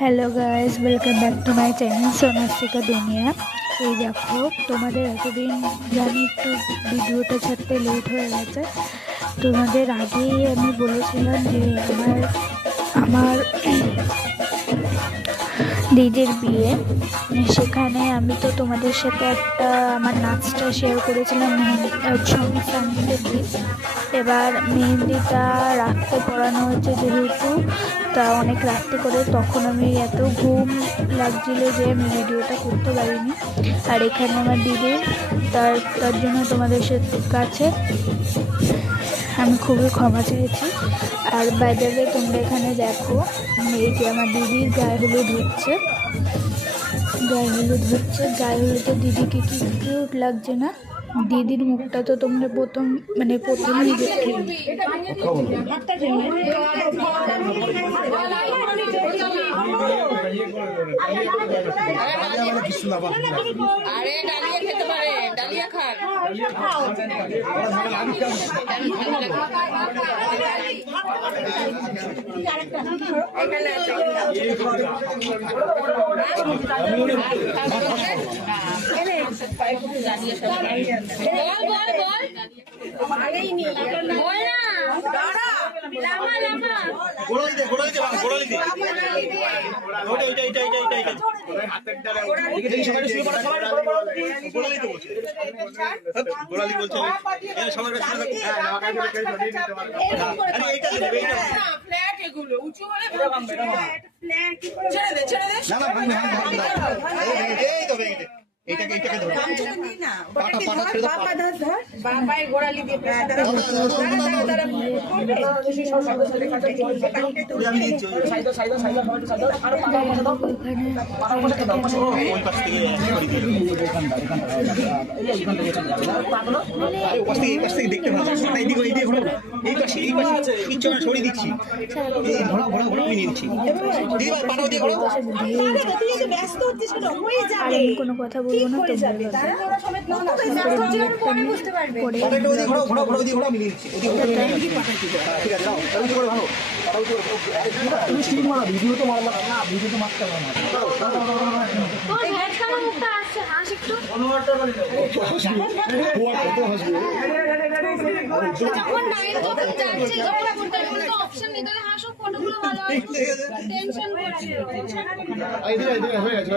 Hello guys, welcome back to my channel Sonashrika Duniya. এই দেখো, তোমাদের এতদিন জানি একটু ভিডিওটা ছাড়তে লেট হয়ে গেছে। তোমাদের আগেই আমি বলেছিলাম যে আমার দিদির বিয়ে, সেখানে আমি তো তোমাদের সাথে একটা আমার নাচটা শেয়ার করেছিলাম সঙ্গীতের দিন। এবার মেহেন্দিটা রাত্রে পড়ানো হয়েছে যেহেতু, তা অনেক রাত্রে করে, তখন আমি এত ঘুম লাগছিল যে আমি ভিডিওটা করতে পারিনি। আর এখানে আমার দিদির, তার জন্য তোমাদের কাছে আমি খুবই ক্ষমা চাইছি। আর বাইরে তোমরা এখানে দেখো, এই যে আমার দিদির গায়ে হলুদ হচ্ছে, গায়ে হলুদে দিদিকে কি কিউট লাগছে না? দিদির মুখটা তো তোমরা প্রথমেই দেখে আরে ডালিয়া খেতে পারে, ডালিয়া খান। দেখতে ছড়িয়ে দিচ্ছি, আর আমি কোনো কথা বলবো না, ভিডিও তো মারলাম না, ভিডিও তো মারতে হবে না। যখন নাইন তখন যাচ্ছে, যখন অপশন নিতে হাসো, ফটোগুলো ভালো হয়, টেনশন করছে। হয়ে গেছে